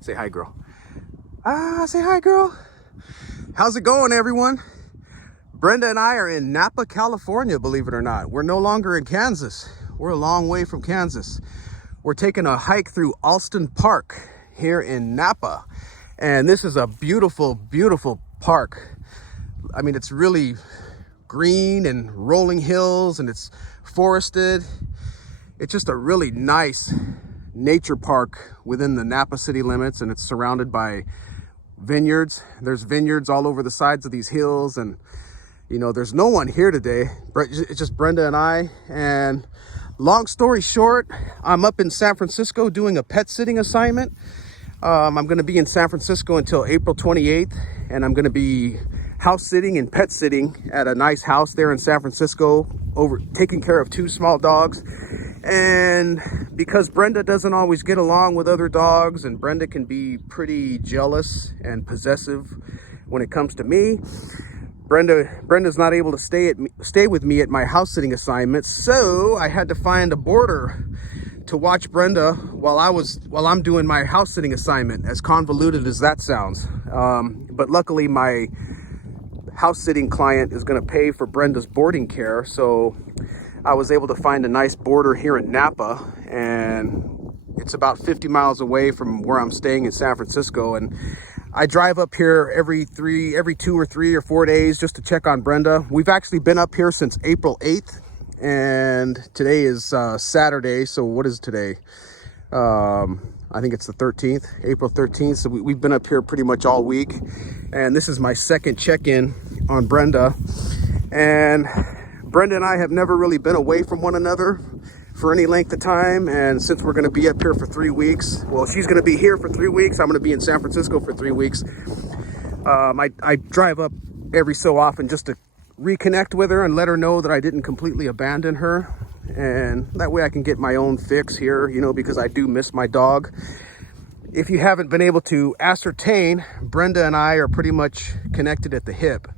Say hi, girl. Say hi, girl. How's it going, everyone? Brenda and I are in Napa, California, believe it or not. We're no longer in Kansas. We're a long way from Kansas. We're taking a hike through Alston Park here in Napa. And this is a beautiful, beautiful park. I mean, it's really green and rolling hills and it's forested. It's just a really nice nature park within the Napa city limits, and it's surrounded by vineyards. There's vineyards all over the sides of these hills, and you know, there's no one here today. It's just Brenda and I. And long story short, I'm up in San Francisco doing a pet sitting assignment. I'm going to be in San Francisco until April 28th, and I'm going to be house sitting and pet sitting at a nice house there in San Francisco, taking care of 2 small dogs. And because Brenda doesn't always get along with other dogs, and Brenda can be pretty jealous and possessive when it comes to me, Brenda's not able to stay with me at my house sitting assignment, so I had to find a boarder to watch Brenda while I'm doing my house sitting assignment, as convoluted as that sounds. But luckily my house sitting client is going to pay for Brenda's boarding care, so I was able to find a nice boarder here in Napa, and it's about 50 miles away from where I'm staying in San Francisco. And I drive up here every 2 or 3 or 4 days just to check on Brenda. We've actually been up here since April 8th, and today is Saturday. So what is today? I think it's the 13th, April 13th. So we've been up here pretty much all week. And this is my second check-in on Brenda. And Brenda and I have never really been away from one another for any length of time. And since we're going to be up here for 3 weeks, well, she's going to be here for 3 weeks. I'm going to be in San Francisco for 3 weeks. I drive up every so often just to reconnect with her and let her know that I didn't completely abandon her. And that way I can get my own fix here, you know, because I do miss my dog. If you haven't been able to ascertain, Brenda and I are pretty much connected at the hip.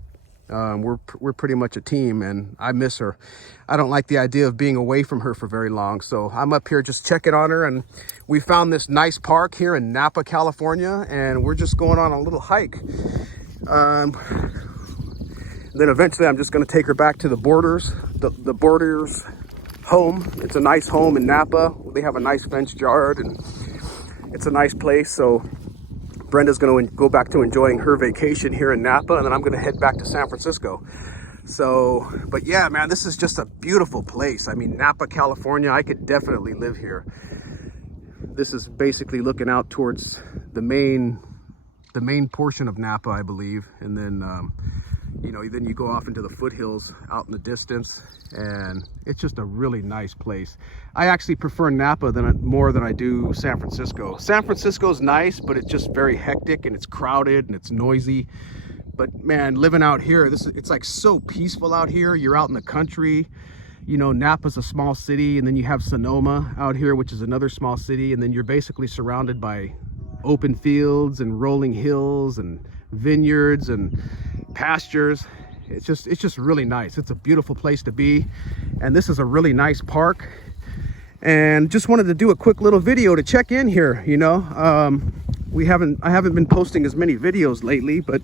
We're pretty much a team, and I miss her. I don't like the idea of being away from her for very long. So I'm up here just checking on her, and we found this nice park here in Napa, California, and we're just going on a little hike. Then eventually I'm just going to take her back to the boarders home. It's a nice home in Napa. They have a nice fenced yard, and it's a nice place. So Brenda's going to go back to enjoying her vacation here in Napa, and then I'm going to head back to San Francisco. So, but yeah, man, this is just a beautiful place. I mean, Napa, California, I could definitely live here. This is basically looking out towards the main portion of Napa, I believe. And then, you know, then you go off into the foothills out in the distance, and it's just a really nice place. I actually prefer Napa more than I do San Francisco. San Francisco's nice, but it's just very hectic and it's crowded and it's noisy. But man, living out here, it's like so peaceful out here. You're out in the country. You know, Napa's a small city, and then you have Sonoma out here, which is another small city, and then you're basically surrounded by open fields and rolling hills and vineyards and pastures. It's just really nice. It's a beautiful place to be, and this is a really nice park. And just wanted to do a quick little video to check in here. You know, I haven't been posting as many videos lately, but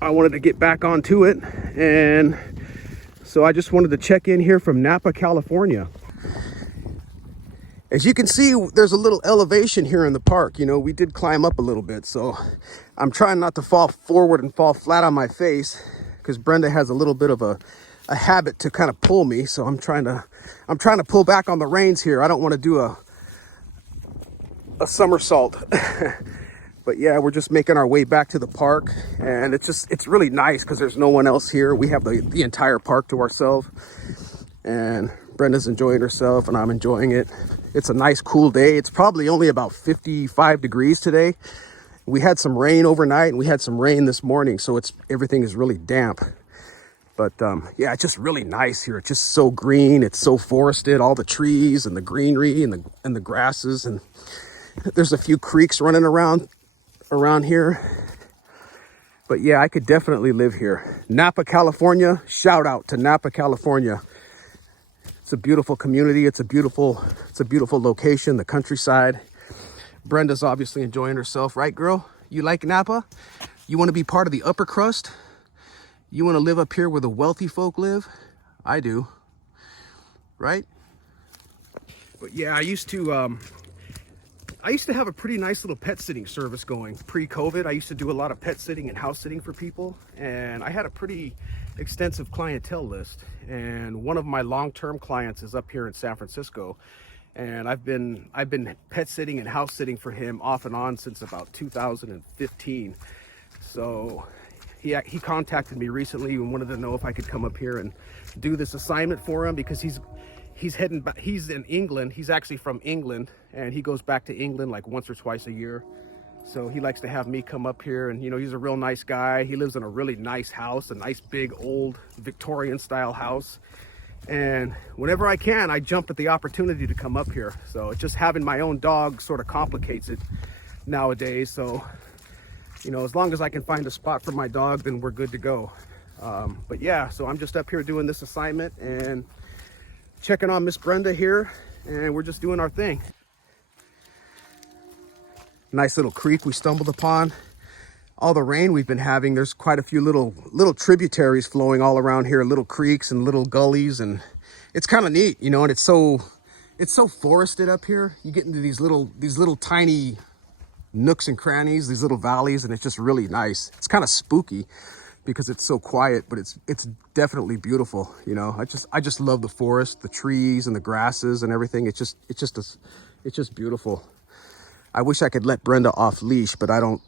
I wanted to get back onto it, and so I just wanted to check in here from Napa, California. As you can see, there's a little elevation here in the park. You know, we did climb up a little bit, so I'm trying not to fall forward and fall flat on my face, because Brenda has a little bit of a habit to kind of pull me. So I'm trying to pull back on the reins here. I don't want to do a somersault. But yeah, we're just making our way back to the park, and it's really nice because there's no one else here. We have the entire park to ourselves, and Brenda's enjoying herself and I'm enjoying it. It's a nice cool day. It's probably only about 55 degrees today. We had some rain overnight and we had some rain this morning, so everything is really damp. But yeah, it's just really nice here. It's just so green. It's so forested, all the trees and the greenery and the grasses, and there's a few creeks running around here. But yeah, I could definitely live here. Napa, California. Shout out to Napa, California. It's a beautiful community. It's a beautiful location, the countryside. Brenda's obviously enjoying herself, right, girl? You like Napa? You want to be part of the upper crust? You want to live up here where the wealthy folk live? I do, right? But yeah, I used to have a pretty nice little pet sitting service going pre-COVID. I used to do a lot of pet sitting and house sitting for people, and I had a pretty extensive clientele list. And one of my long-term clients is up here in San Francisco, and I've been pet sitting and house sitting for him off and on since about 2015. So he contacted me recently and wanted to know if I could come up here and do this assignment for him, because he's in England. He's actually from England, and he goes back to England like once or twice a year. So he likes to have me come up here, and he's a real nice guy. He lives in a really nice house, a nice big old Victorian style house. And whenever I can, I jump at the opportunity to come up here. So just having my own dog sort of complicates it nowadays. So, as long as I can find a spot for my dog, then we're good to go. But yeah, so I'm just up here doing this assignment and checking on Miss Brenda here, and we're just doing our thing. Nice little creek we stumbled upon. All the rain we've been having, there's quite a few little tributaries flowing all around here, little creeks and little gullies, and it's kind of neat, and it's so forested up here. You get into these little tiny nooks and crannies, these little valleys, and it's just really nice. It's kind of spooky because it's so quiet, but it's definitely beautiful. I just love the forest, the trees and the grasses and everything. It's just beautiful. I wish I could let Brenda off leash, but I don't.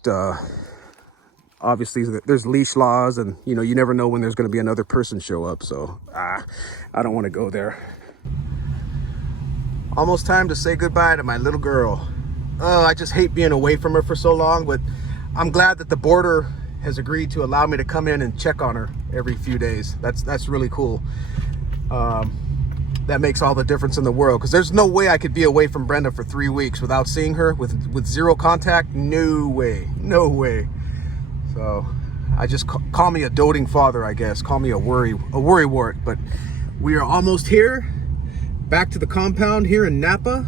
Obviously there's leash laws, and you never know when there's going to be another person show up, so I don't want to go there. Almost time to say goodbye to my little girl. Oh, I just hate being away from her for so long, but I'm glad that the border has agreed to allow me to come in and check on her every few days. That's really cool. That makes all the difference in the world, because there's no way I could be away from Brenda for 3 weeks without seeing her with zero contact. No way. So I just call me a doting father, I guess. Call me a worrywart. But we are almost here, back to the compound here in Napa.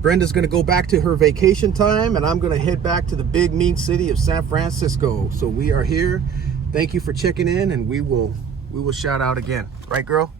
Brenda's going to go back to her vacation time, and I'm going to head back to the big mean city of San Francisco. So we are here. Thank you for checking in, and we will shout out again. Right, girl?